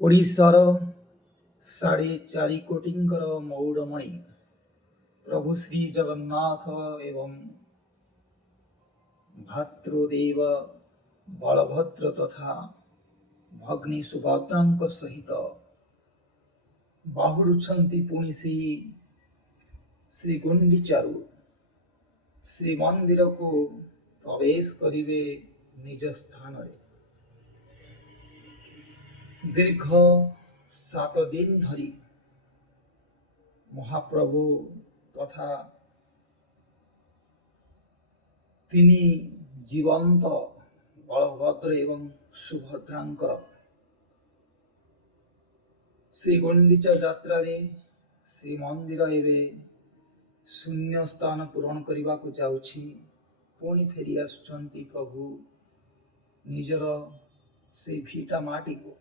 ଓଡ଼ିଶାର 4.5 କୋଟିଙ୍କର ମଉଡ଼ମଣି ପ୍ରଭୁ ଶ୍ରୀ ଜଗନ୍ନାଥ ଏବଂ ଭାତୃଦେବ ବଳଭଦ୍ର ତଥା ଭଗ୍ନୀ ସୁଭଦ୍ରାଙ୍କ ସହିତ ବାହୁଡ଼ୁଛନ୍ତି ପୁଣି ସେହି ଶ୍ରୀଗୁଣ୍ଡିଚାରୁ ଶ୍ରୀମନ୍ଦିରକୁ ପ୍ରବେଶ କରିବେ ନିଜ ସ୍ଥାନରେ। ଦୀର୍ଘ 7 ଦିନ ଧରି ମହାପ୍ରଭୁ ତଥା ତିନି ଜୀବନ୍ତ ବଳଭଦ୍ର ଏବଂ ସୁଭଦ୍ରାଙ୍କର ଶ୍ରୀଗୁଣ୍ଡିଚା ଯାତ୍ରାରେ ଶ୍ରୀମନ୍ଦିର ଏବେ ଶୂନ୍ୟ ସ୍ଥାନ ପୂରଣ କରିବାକୁ ଯାଉଛି। ପୁଣି ଫେରି ଆସୁଛନ୍ତି ପ୍ରଭୁ ନିଜର ସେ ଭିଟା ମାଟିକୁ।